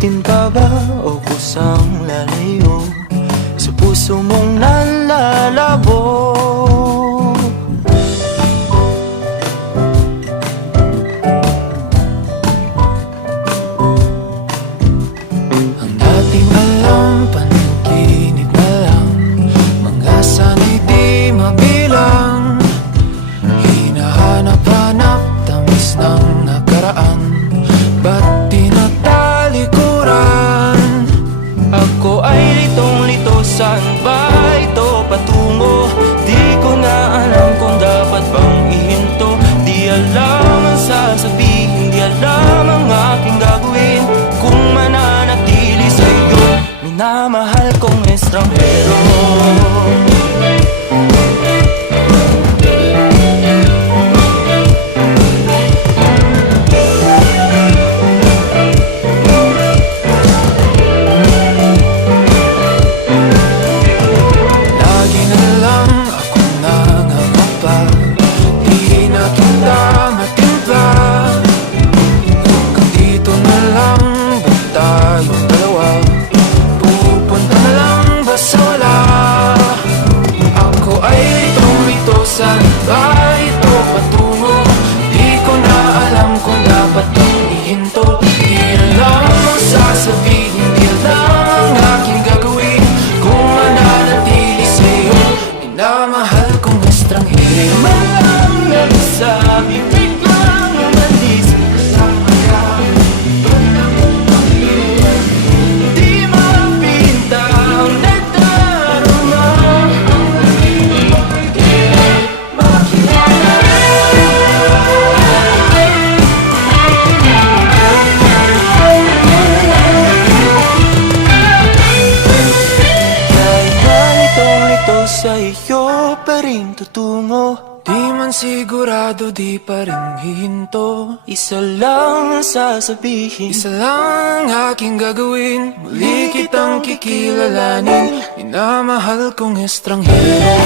natin pa ba o kusang lalayo sa puso mong nalalabo? Ang dating alam, panaginip na lang, mga sana'y di mabilang. Hinahanap-hanap, tamis ng nakaraan, ba't tinatalikuran? Ako ay litong-lito, saan ba ito patungo? Di ko na alam kung dapat bang ihinto. Di alam ang sasabihin, di alam ang aking gagawin kung mananatili sa'yo, minamahal kong estranghero. Saan ba ito patungo? Di ko na alam kung dapat bang ihinto. Di alam ang sasabihin, di alam ang aking gagawin kung mananatili sa'yo, minamahal kong estranghero. Malang nagsasabi, biglang umalis kasama ka. Di mapinta ang nagdarama. Sa iyo pa rin tutungo, di man sigurado, di pa rin hihinto. Isa lang ang sasabihin, isa lang ang aking gagawin, muli kitang kikilalanin, minamahal kong estranghero.